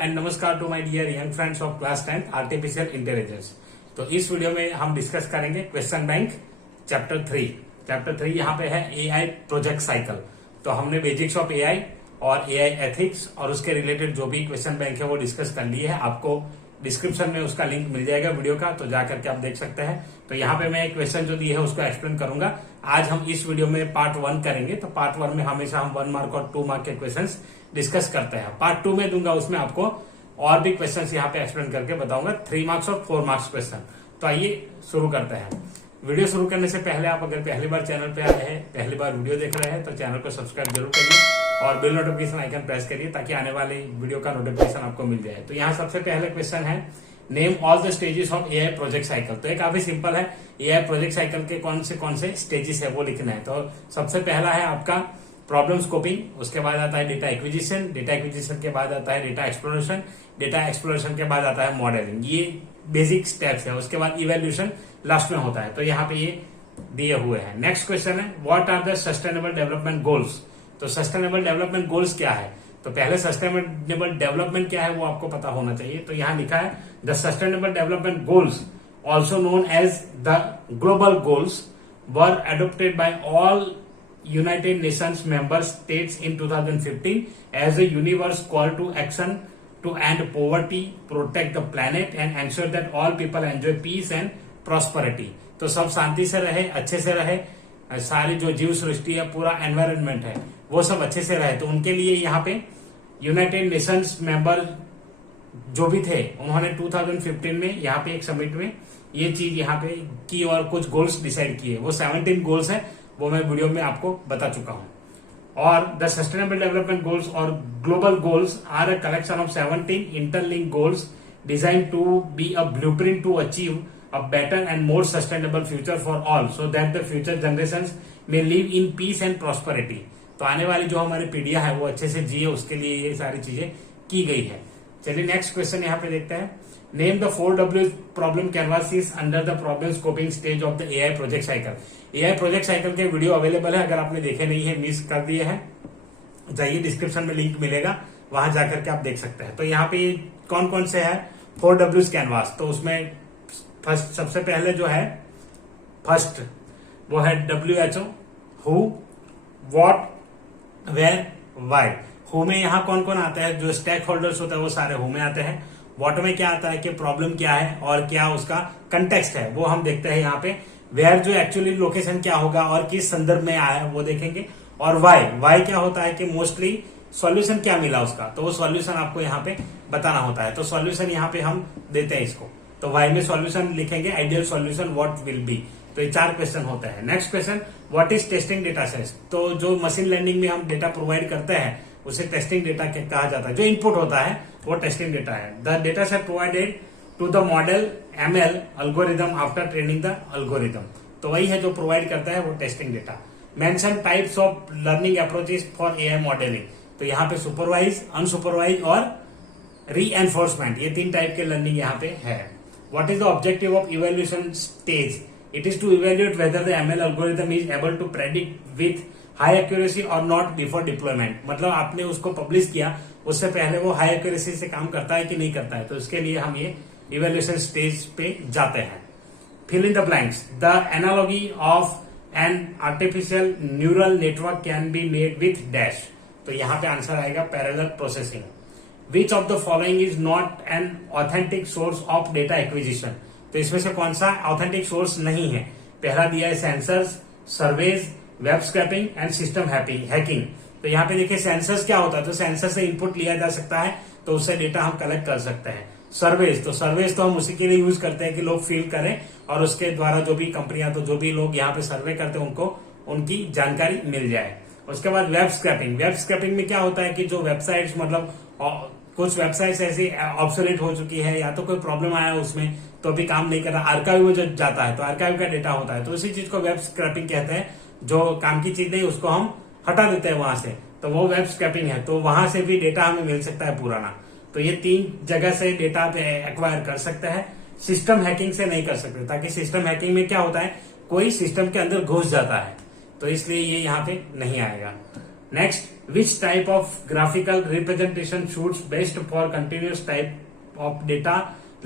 And नमस्कार to my dear young friends of class 10 artificial intelligence. तो इस video में हम डिस्कस करेंगे क्वेश्चन बैंक चैप्टर 3 यहाँ पे है एआई प्रोजेक्ट साइकिल। तो हमने बेसिक्स ऑफ एआई और एआई एथिक्स और उसके रिलेटेड जो भी क्वेश्चन बैंक है वो डिस्कस कर लिए है। आपको डिस्क्रिप्शन में उसका लिंक मिल जाएगा वीडियो का, तो जा करके आप देख सकते हैं। तो यहाँ पे मैं एक क्वेश्चन जो दिए है उसको एक्सप्लेन करूंगा। आज हम इस वीडियो में पार्ट 1 करेंगे। तो पार्ट 1 में हमेशा हम 1 मार्क और 2 मार्क के क्वेश्चंस डिस्कस करते हैं। पार्ट 2 में दूंगा, उसमें आपको और भी क्वेश्चंस यहाँ पे एक्सप्लेन करके बताऊंगा, 3 मार्क्स और 4 मार्क्स क्वेश्चन। तो आइए शुरू करते हैं। वीडियो शुरू करने से पहले आप अगर पहली बार चैनल पे आए हैं, पहली बार वीडियो देख रहे हैं, तो चैनल को सब्सक्राइब जरूर करिए और बेल नोटिफिकेशन आइकन प्रेस करिए ताकि आने वाले वीडियो का नोटिफिकेशन आपको मिल जाए। तो यहाँ सबसे पहले क्वेश्चन है, name all the stages of AI project cycle. तो ये काफी सिंपल है, एआई प्रोजेक्ट साइकिल के कौन से स्टेजेस है वो लिखना है। तो सबसे पहला है आपका प्रॉब्लम स्कोपिंग, उसके बाद आता है डेटा एक्विजिशन के बाद आता है डेटा एक्सप्लोरेशन के बाद आता है मॉडलिंग। ये बेसिक स्टेप्स है। उसके बाद इवेल्यूशन लास्ट में होता है। तो यहाँ पे ये दिए हुए हैं। नेक्स्ट क्वेश्चन है, what are the sustainable development goals. तो सस्टेनेबल डेवलपमेंट गोल्स क्या है? तो पहले सस्टेनेबल डेवलपमेंट क्या है वो आपको पता होना चाहिए। तो यहाँ लिखा है, the sustainable development goals also known as the global goals were adopted by all United Nations member states in 2015 as a universe call to action to end poverty, protect the planet and ensure that all people enjoy peace and prosperity। तो सब शांति से रहे, अच्छे से रहे, सारी जो जीव सृष्टि है, पूरा एनवायरनमेंट है, वो सब अच्छे से रहे। तो उनके लिए यहाँ पे यूनाइटेड नेशंस मेंबर जो भी थे उन्होंने 2015 में यहाँ पे एक समिट में ये चीज यहाँ पे की और कुछ गोल्स डिसाइड किए। वो 17 गोल्स है, वो मैं वीडियो में आपको बता चुका हूं। और द सस्टेनेबल डेवलपमेंट गोल्स और global goals are a collection of 17 interlinked goals design to be a blueprint to achieve a better and more sustainable future for all so that the future generations may live in peace and prosperity. तो आने वाली जो हमारी पीढ़ियां है वो अच्छे से जिए, उसके लिए ये सारी चीजें की गई है। चलिए नेक्स्ट क्वेश्चन यहाँ पे देखते हैं, name the 4W problem canvases under the problem scoping stage of the AI project cycle. AI project cycle के वीडियो अवेलेबल है, अगर आपने देखे नहीं है, मिस कर दिए हैं, जाइए डिस्क्रिप्शन में लिंक मिलेगा, वहां जाकर के आप देख सकते हैं। तो यहाँ पे कौन कौन से है 4W कैनवास। तो उसमें फर्स्ट सबसे पहले जो है फर्स्ट वो है WHO, who, what, where, why. Who में यहाँ कौन कौन आता है, जो स्टेक होल्डर्स होता है वो सारे हु में आते हैं। व्हाट में क्या आता है कि प्रॉब्लम क्या है और क्या उसका कंटेक्स्ट है वो हम देखते हैं यहाँ पे। वेयर जो एक्चुअली लोकेशन क्या होगा और किस संदर्भ में आया है वो देखेंगे। और वाई क्या होता है कि मोस्टली सॉल्यूशन क्या मिला उसका, तो वो सॉल्यूशन आपको यहाँ पे बताना होता है। तो सॉल्यूशन यहाँ पे हम देते हैं इसको, तो वाई में सॉल्यूशन लिखेंगे, ideal solution what will be. तो ये 4 क्वेश्चन होते हैं। Next question, what is testing data set. तो जो मशीन लर्निंग में हम डेटा प्रोवाइड करते हैं उसे टेस्टिंग डेटा कहा जाता है। जो इनपुट होता है वो टेस्टिंग डेटा है। The data set provided to the model ML algorithm after training the algorithm. तो वही है जो प्रोवाइड करता है वो testing data. Mention types of learning approaches for AI modelling. तो यहाँ पे सुपरवाइज, अनसुपरवाइज और रीएनफोर्समेंट, ये 3 टाइप के लर्निंग यहाँ पे है। What is the objective of evaluation stage. It is to evaluate whether the ML algorithm is able to predict with high accuracy or not before deployment. मतलब आपने उसको पब्लिश किया, उससे पहले वो हाई एक्यूरेसी से काम करता है कि नहीं करता है। तो इसके लिए हम ये इवेल्यूएशन स्टेज पे जाते हैं। Fill in the blanks, the analogy of an artificial neural network can be made with dash. तो यहाँ पे आंसर आएगा parallel processing. Which of the following is not an authentic source of data acquisition. तो इसमें से कौन सा authentic source नहीं है? पहला दिया है sensors, surveys, web scrapping and system hacking. तो यहाँ पे देखिए सेंसर्स क्या होता है, तो सेंसर से इनपुट लिया जा सकता है, तो उससे डेटा हम कलेक्ट कर सकते हैं। सर्वेज तो हम उसी के लिए यूज करते हैं कि लोग फील करें और उसके द्वारा जो भी कंपनियां, तो जो भी लोग यहाँ पे सर्वे करते हैं उनको उनकी जानकारी मिल जाए। उसके बाद वेब स्क्रैपिंग में क्या होता है कि जो वेबसाइट्स, मतलब कुछ वेबसाइट्स ऐसी ऑब्सोलेट हो चुकी है या तो कोई प्रॉब्लम आया उसमें तो अभी काम नहीं कर रहा, आर्काइव में जो जाता है तो आर्काइव का डेटा होता है, तो उसी चीज को वेब स्क्रैपिंग कहते हैं। जो काम की चीज नहीं उसको हम हटा देते हैं वहां से, तो वो वेब स्क्रैपिंग है। तो वहां से भी डेटा हमें मिल सकता है पुराना। तो ये 3 जगह से डेटा एक्वायर कर सकते हैं। सिस्टम हैकिंग से नहीं कर सकते, ताकि सिस्टम हैकिंग में क्या होता है, कोई सिस्टम के अंदर घुस जाता है, तो इसलिए ये यहाँ पे नहीं आएगा। Next, which type of graphical representation suits best for continuous type of data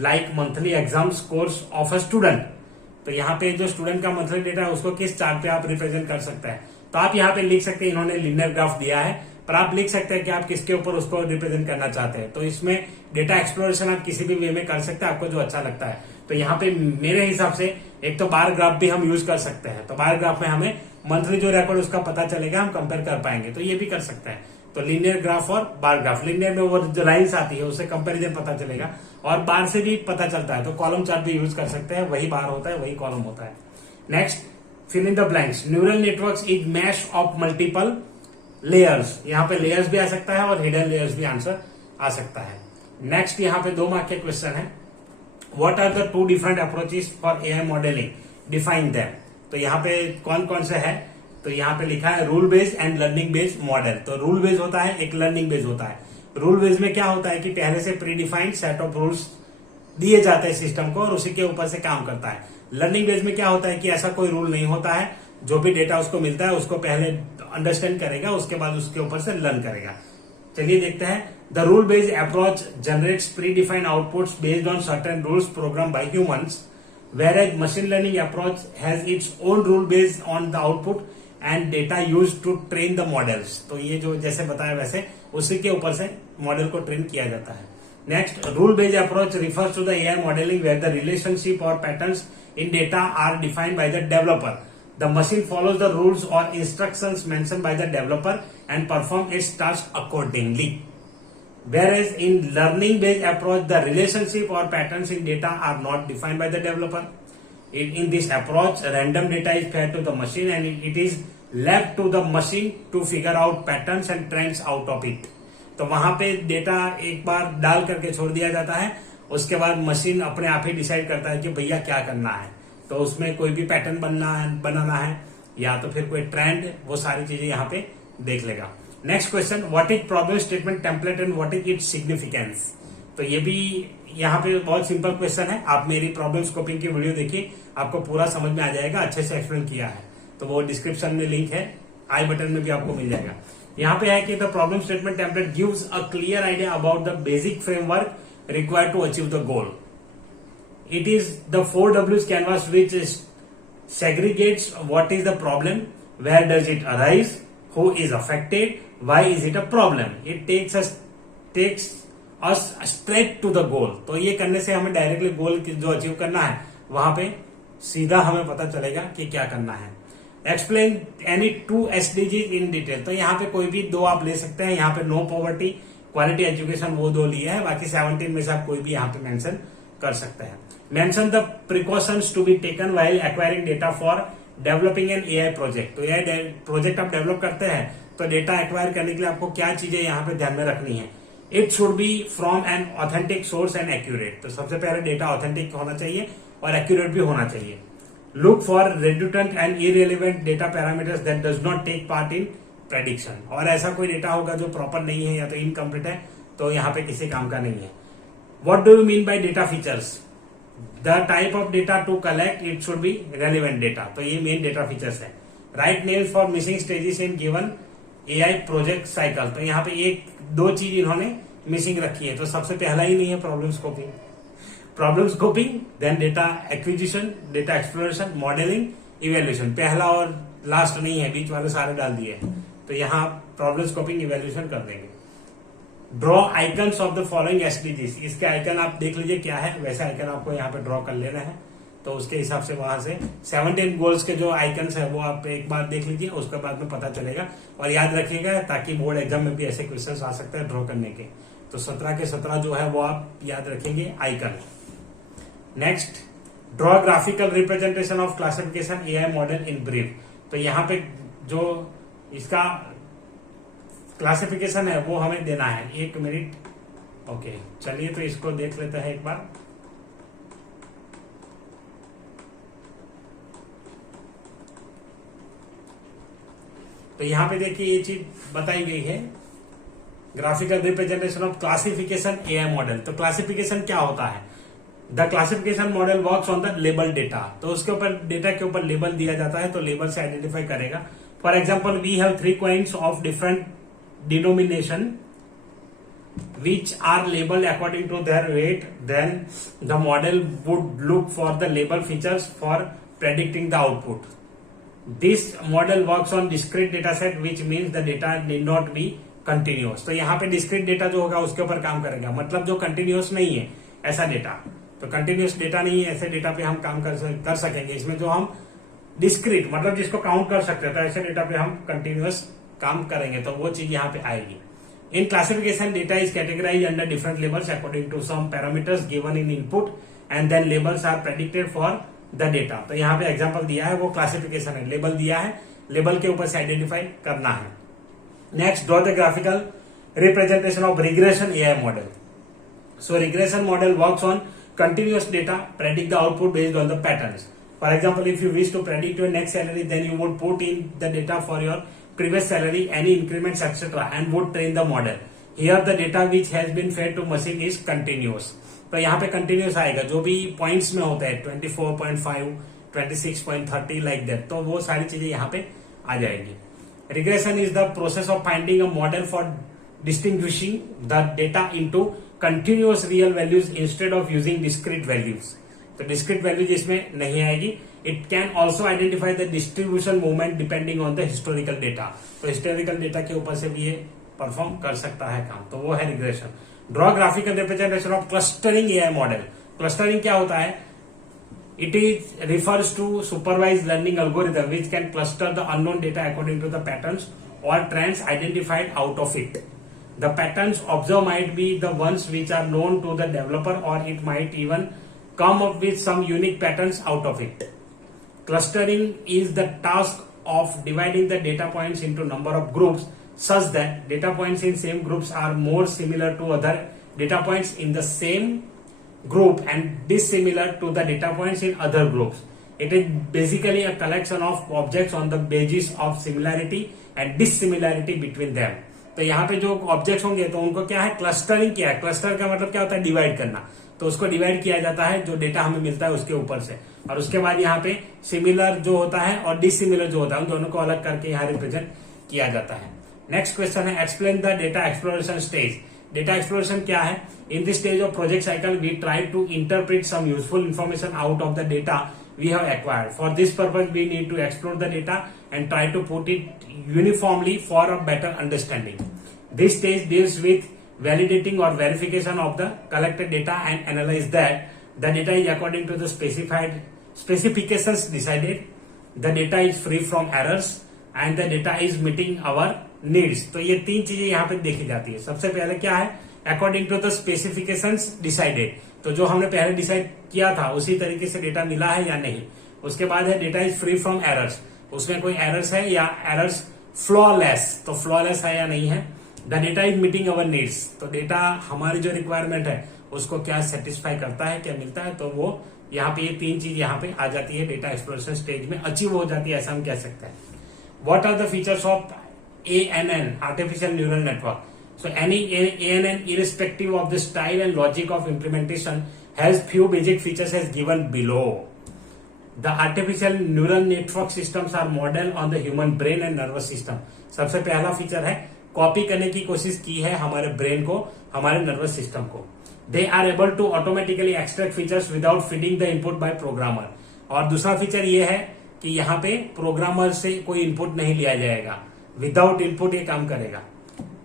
like monthly exam scores of a student. तो यहाँ पे जो स्टूडेंट का मंथली डेटा है उसको किस चार्ट पे आप रिप्रेजेंट कर सकते हैं। तो आप यहाँ पे लिख सकते हैं, इन्होंने लीनियर ग्राफ दिया है, पर आप लिख सकते हैं कि आप किसके ऊपर उसको रिप्रेजेंट करना चाहते हैं। तो इसमें डेटा एक्सप्लोरेशन आप किसी भी वे में कर सकते हैं, आपको जो अच्छा लगता है। तो यहाँ पे मेरे हिसाब से एक तो बार ग्राफ भी हम यूज कर सकते हैं। तो बार ग्राफ में हमें मंथली जो रिकॉर्ड उसका पता चलेगा, हम कंपेयर कर पाएंगे, तो ये भी कर सकते हैं। तो लीनियर ग्राफ और बार ग्राफ, लीनियर में वो जो लाइन्स आती है उससे कंपैरिजन पता चलेगा, और बार से भी पता चलता है। तो कॉलम चार्ट भी यूज कर सकते हैं, वही बार होता है वही कॉलम होता है। Next, fill in the blanks. Neural networks is mesh of multiple layers. यहाँ पे लेयर्स भी आ सकता है और हिडन लेयर्स भी आंसर आ सकता है। नेक्स्ट, यहाँ पे 2 मार्क के क्वेश्चन है। What are the 2 different approaches for AI modelling, define them. तो यहाँ पे कौन कौन से है, तो यहाँ पे लिखा है rule based and learning based model. तो रूल बेस्ड होता है, एक लर्निंग बेस्ड होता है। रूल बेस्ड में क्या होता है कि पहले से pre defined set of rules दिए जाते हैं सिस्टम को और उसी के ऊपर से काम करता है। लर्निंग बेस्ड में क्या होता है कि ऐसा कोई रूल नहीं होता है, जो भी डेटा उसको मिलता है उसको पहले अंडरस्टैंड करेगा, उसके बाद उसके ऊपर से लर्न करेगा। चलिए देखते हैं। The rule based approach generates predefined outputs based on certain rules program by humans, whereas machine learning approach has its own rule based on the output and data used to train the models। तो ये जो जैसे बताया वैसे उसी के ऊपर से मॉडल को ट्रेन किया जाता है। Next, rule based approach refers to the AI modelling where the relationship और patterns in data are defined by the developer. The machine follows the rules और instructions mentioned by the developer and perform its task accordingly. Whereas in learning based approach, the relationship or patterns in data are not defined by the developer. In this approach, random data is fed to the machine and it is left to the machine to figure out patterns and trends out of it. तो वहां पे data एक बार डाल करके छोड़ दिया जाता है, उसके बाद मशीन अपने आप ही डिसाइड करता है कि भैया क्या करना है। तो उसमें कोई भी पैटर्न बनाना है या तो फिर कोई ट्रेंड, वो सारी चीजें यहाँ पे देख लेगा। Next question, what is problem statement template and what is its significance. तो ये भी यहाँ पे बहुत सिंपल क्वेश्चन है। आप मेरी प्रॉब्लम स्कोपिंग की वीडियो देखिए, आपको पूरा समझ में आ जाएगा, अच्छे से एक्सप्लेन किया है। तो वो डिस्क्रिप्शन में लिंक है, आई बटन में भी आपको मिल जाएगा। यहाँ पे है कि the problem statement template gives a clear idea about the basic framework required to achieve the goal. It is the 4 W's canvas which segregates what is the problem, where does it arise, who is affected, why is it a problem. It takes us straight to the goal। तो ये करने से हमें directly गोल जो achieve करना है वहां पे सीधा हमें पता चलेगा कि क्या करना है। Explain any 2 SDGs in detail. तो यहाँ पे कोई भी 2 आप ले सकते हैं। यहाँ पे नो पॉवर्टी, क्वालिटी एजुकेशन, वो 2 लिए हैं, बाकी 17 में से आप कोई भी यहाँ पे मेंशन कर सकते हैं। Mention the precautions to be taken while acquiring data for developing an AI project. तो एआई प्रोजेक्ट आप डेवलप करते हैं तो डेटा एक्वायर करने के लिए आपको क्या चीजें यहाँ पे ध्यान में रखनी है। It should B from N authentic source and accurate. तो सबसे पहले डेटा ऑथेंटिक होना चाहिए और एक्यूरेट भी होना चाहिए। Look for redundant and irrelevant data parameters that does not take part in prediction. और ऐसा कोई डेटा होगा जो प्रॉपर नहीं है या तो इनकम्प्लीट है, तो यहाँ पे किसी काम का नहीं है। What do you mean by data features. The type of data to collect, it should be relevant data. तो ये मेन डेटा फीचर्स है। Write names for missing stages in given AI project cycle. तो यहाँ पे 1-2 चीज इन्होंने missing रखी है। तो सबसे पहला ही नहीं है problem scoping, then data acquisition, data exploration, modelling, evaluation. पहला और लास्ट नहीं है, बीच वाले सारे डाल दिए। तो यहाँ प्रॉब्लम स्कोपिंग, इवेल्यूशन कर देंगे। Draw icons of the following SDGs. इसके आइकन आप देख लीजिए क्या है, वैसे आइकन आपको यहाँ पे ड्रॉ कर लेना है। तो उसके हिसाब से वहां से 17 गोल्स के जो आइकन्स है वो आप एक बार देख लीजिए, उसके बाद में पता चलेगा। और याद रखिएगा ताकि बोर्ड एग्जाम में भी ऐसे क्वेश्चंस आ सकते हैं ड्रॉ करने के। तो 17 के 17 जो है वो आप याद रखेंगे icon. Next, draw graphical representation of classification AI model in brief. तो यहाँ पे जो इसका क्लासिफिकेशन है वो हमें देना है। 1 मिनट। ओके, चलिए तो इसको देख लेते हैं एक बार। तो यहां पे देखिए ये चीज बताई गई है, graphical representation of classification AI model. तो क्लासिफिकेशन क्या होता है। The classification model works on the label data. तो उसके ऊपर डेटा के ऊपर लेबल दिया जाता है, तो लेबल से आइडेंटिफाई करेगा for example we have 3 coins of different denomination which are labeled according to their weight, then the model would look for the label features for predicting the output. This model works on discrete data set, which means the data need not be continuous. तो यहाँ पे discrete data जो होगा उसके ऊपर काम करेगा, मतलब जो continuous नहीं है ऐसा डेटा, तो continuous डेटा नहीं है ऐसे डेटा पे हम काम कर सकेंगे। इसमें जो हम discrete मतलब जिसको काउंट कर सकते हैं, तो ऐसे डेटा पे हम continuous काम करेंगे, तो वो चीज यहाँ पे आएगी। In classification, data is categorized under different labels according to some parameters given in input, and then labels are predicted for the data. तो यहाँ पे एग्जांपल दिया है, वो क्लासिफिकेशन है, लेबल दिया है, लेबल के ऊपर से आइडेंटिफाई करना है। Next, draw the graphical representation of regression AI model. So regression model works on continuous data, predict the output based on the patterns. For example, if you wish to predict your next salary, then you would put in the data for your previous salary, any increments, etc., and would train the model. Here the data which has been fed to machine is continuous. तो यहाँ पे continuous आएगा, जो भी points में होता है 24.5, 26.30 like that, तो वो सारी चीजें यहाँ पे आ जाएगी। Regression is the process of finding a model for distinguishing the data into continuous real values instead of using discrete values. तो discrete values इसमें नहीं आएगी। It can also identify the distribution movement depending on the historical data. तो historical data के ऊपर से भी ये परफॉर्म कर सकता है काम, तो वो है regression. Draw graphical representation of clustering AI model. Clustering क्या होता है? It is refers to supervised learning algorithm which can cluster the unknown data according to the patterns or trends identified out of it. The patterns observed might be the ones which are known to the developer, or it might even come up with some unique patterns out of it. Clustering is the task of dividing the data points into number of groups such that data points in same groups are more similar to other data points in the same group and dissimilar to the data points in other groups. It is basically a collection of objects on the basis of similarity and dissimilarity between them. तो यहाँ पे जो objects होंगे तो उनको क्या है, clustering किया है। क्लस्टर का मतलब क्या होता है? डिवाइड करना। तो उसको डिवाइड किया जाता है जो डेटा हमें मिलता है उसके ऊपर से, और उसके बाद यहाँ पे सिमिलर जो होता है और डिसिमिलर जो होता है उन दोनों को अलग करके यहाँ रिप्रेजेंट किया जाता है। नेक्स्ट क्वेश्चन है, explain the data exploration stage. Data exploration क्या है? In this stage of project cycle we try to interpret some useful information out of the data we have acquired. For this purpose, we need to explore the data and try to put it uniformly for a better understanding. This stage deals with validating or verification of the collected data and analyze that the data is according to the specified specifications decided, the data is free from errors, and the data is meeting our needs. तो ये तीन चीजें यहाँ पे देखी जाती है। सबसे पहले क्या है? According to the specifications decided, तो जो हमने पहले डिसाइड किया था उसी तरीके से डेटा मिला है या नहीं। उसके बाद है data is free from errors, उसमें कोई एरर्स है या एरर्स फ्लॉलेस, तो फ्लॉलेस है या नहीं है। The data is meeting our needs, तो डेटा हमारी जो रिक्वायरमेंट है उसको क्या सेटिस्फाई करता है, क्या मिलता है, तो वो यहाँ पे ये तीन चीज यहाँ पे आ जाती है, डेटा एक्सप्लोरेशन स्टेज में अचीव हो जाती है, ऐसा हम कह सकते हैं। What are the features of ANN, artificial neural network? So any ANN, irrespective of the style and logic of implementation, has few basic features as given below. The artificial neural network systems are modeled on the human brain and nervous system. सबसे पहला feature है, copy करने की कोशिश की है हमारे brain को, हमारे नर्वस सिस्टम को। They are able to automatically extract features without feeding the input by programmer. और दूसरा फीचर ये है कि यहाँ पे प्रोग्रामर से कोई इनपुट नहीं लिया जाएगा, विदाउट इनपुट ये काम करेगा।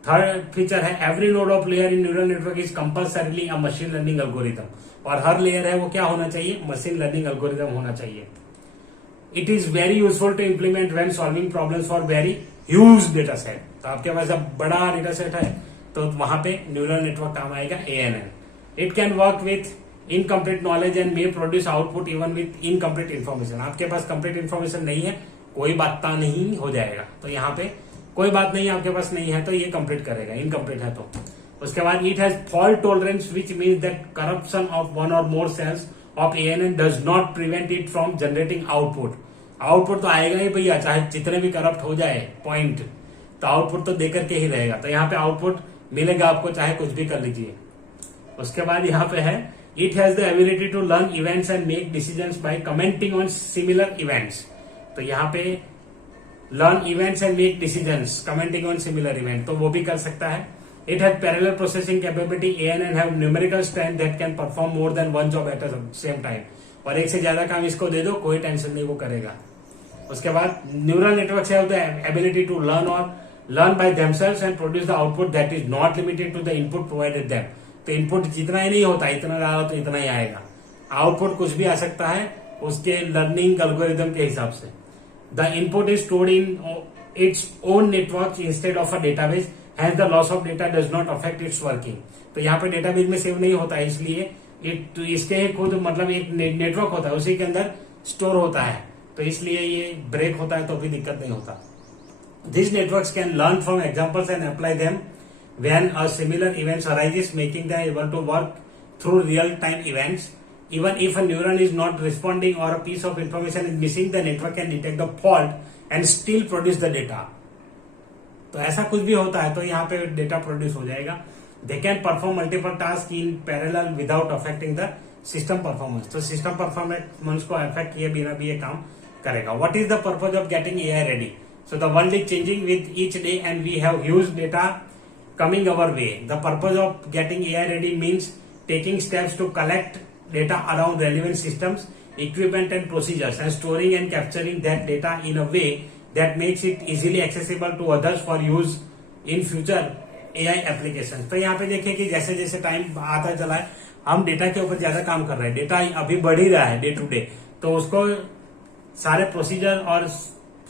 थर्ड फीचर है, every node of layer in neural network is compulsorily a machine learning algorithm, और हर लेयर है वो क्या होना चाहिए? मशीन लर्निंग एल्गोरिथम होना चाहिए। It is very useful to implement when solving problems for very huge data set. तो आपके पास जब बड़ा डेटा सेट है तो वहां पे न्यूरल नेटवर्क काम आएगा ANN। It can work with incomplete knowledge and may produce output even with incomplete information. आपके पास कंप्लीट इन्फॉर्मेशन नहीं है, कोई बात नहीं हो जाएगा, तो यहाँ पे कोई बात नहीं आपके पास नहीं है तो ये कंप्लीट करेगा, इनकम्प्लीट है तो। उसके बाद it has fault tolerance which means that corruption of one or more cells of ANN does not prevent it from generating output. Output तो आएगा ही भैया, चाहे जितने भी करप्ट हो जाए पॉइंट, तो आउटपुट तो देकर के ही रहेगा। तो यहाँ पे आउटपुट मिलेगा आपको, चाहे कुछ भी कर लीजिए। उसके बाद यहाँ पे है, it has the ability to learn events and make decisions by commenting on similar events. तो यहाँ पे learn events and make decisions commenting on similar event, तो वो भी कर सकता है। It has parallel processing capability, ANN have numerical strength that can perform more than one job at the same time, और एक से ज्यादा काम इसको दे दो कोई टेंशन नहीं, वो करेगा। उसके बाद neural networks have the ability to learn by themselves and produce the output that is not limited to the input provided them, तो इनपुट जितना ही नहीं होता, इतना डालो तो इतना ही आएगा, आउटपुट कुछ भी आ सकता है उसके लर्निंग एल्गोरिथम के हिसाब से। The input is stored in its own network instead of a database, has the loss of data does not affect it's working, तो यहाँ पे डेटाबेस में सेव नहीं होता है, इसलिए इसके खुद मतलब एक नेटवर्क होता है उसी के अंदर स्टोर होता है, तो इसलिए ये ब्रेक होता है तो भी दिक्कत नहीं होता। This networks can learn from examples and apply them when a similar events arises, making them able to work through real time events. Even if a neuron is not responding or a piece of information is missing, the network can detect the fault and still produce the data. तो ऐसा कुछ भी होता है तो यहाँ पे data produce हो जाएगा। They can perform multiple tasks in parallel without affecting the system performance. तो सिस्टम परफॉर्मेंस को अफेक्ट किए बिना भी ये काम करेगा। What is the purpose of getting AI ready? So the world is changing with each day and we have huge data coming our way. The purpose of getting AI ready means taking steps to collect data around relevant systems, equipment and procedures, and storing and capturing that data in a way that makes it easily accessible to others for use in future AI applications. तो यहाँ पे देखिए कि जैसे जैसे time आता चला है हम डेटा के ऊपर ज्यादा काम कर रहे हैं, डेटा अभी बढ़ ही रहा है डे टू डे, तो उसको सारे प्रोसीजर और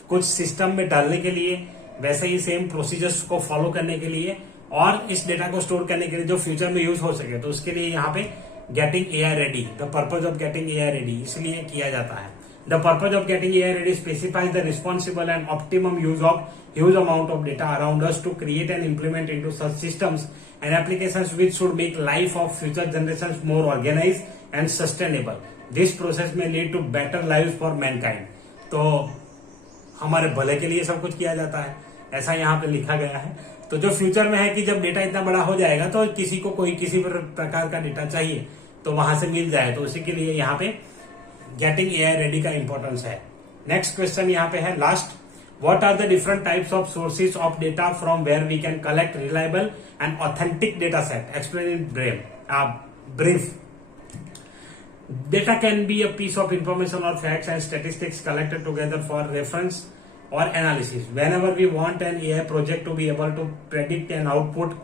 कुछ सिस्टम में डालने के लिए, वैसे ही सेम प्रोसीजर्स को फॉलो करने के लिए और इस डेटा को स्टोर करने के लिए जो फ्यूचर में यूज हो सके, तो उसके लिए यहाँ पे getting AI ready, the purpose of getting AI ready इसलिए किया जाता है। The purpose of getting AI ready specifies the responsible and optimum use of huge amount of data around us to create and implement into such systems and applications which should make life of future generations more organized and sustainable. This process may lead to better life for mankind, तो हमारे भले के लिए सब कुछ किया जाता है, ऐसा यहाँ पे लिखा गया है। तो जो फ्यूचर में है कि जब डेटा इतना बड़ा हो जाएगा तो किसी को कोई किसी प्रकार का डेटा चाहिए तो वहां से मिल जाए, तो उसी के लिए यहाँ पे गेटिंग AI रेडी का इंपॉर्टेंस है। नेक्स्ट क्वेश्चन यहाँ पे है last, what are the different types of sources of data from where we can collect reliable and authentic data set, explain in brief. Data can be a piece of information or facts and statistics collected together for reference or analysis. Whenever we want an AI project to be able to predict an output,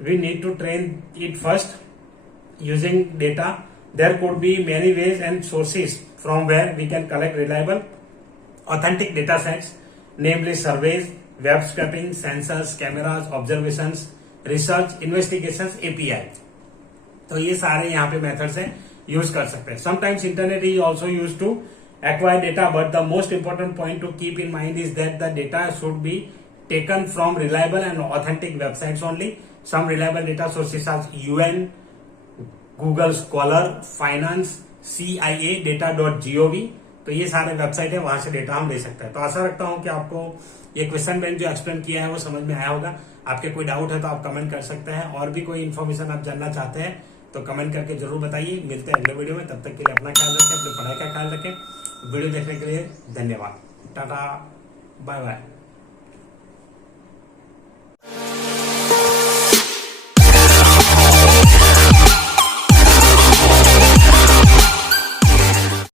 we need to train it first using data. There could be many ways and sources from where we can collect reliable, authentic data sets, namely surveys, web scraping, sensors, cameras, observations, research, investigations, API. तो ये सारे यहाँ पे methods हैं, use कर सकते हैं। Sometimes internet is also use to acquire data, but the most important point to keep in mind is that the data should be taken from reliable and authentic websites only. Some reliable data sources are UN, Google Scholar, Finance, CIA, Data.gov. तो ये सारे website है, वहां से data हम ले सकते हैं। तो आशा रखता हूं कि आपको ये क्वेश्चन बैंक जो एक्सप्लेन किया है वो समझ में आया होगा। आपके कोई डाउट है तो आप कमेंट कर सकते हैं, और भी कोई इन्फॉर्मेशन आप जानना चाहते हैं तो कमेंट करके जरूर बताइए। मिलते हैं अगले वीडियो में, तब तक के लिए अपना ख्याल रखें, अपनी पढ़ाई का ख्याल रखें। वीडियो देखने के लिए धन्यवाद। Tata, bye bye.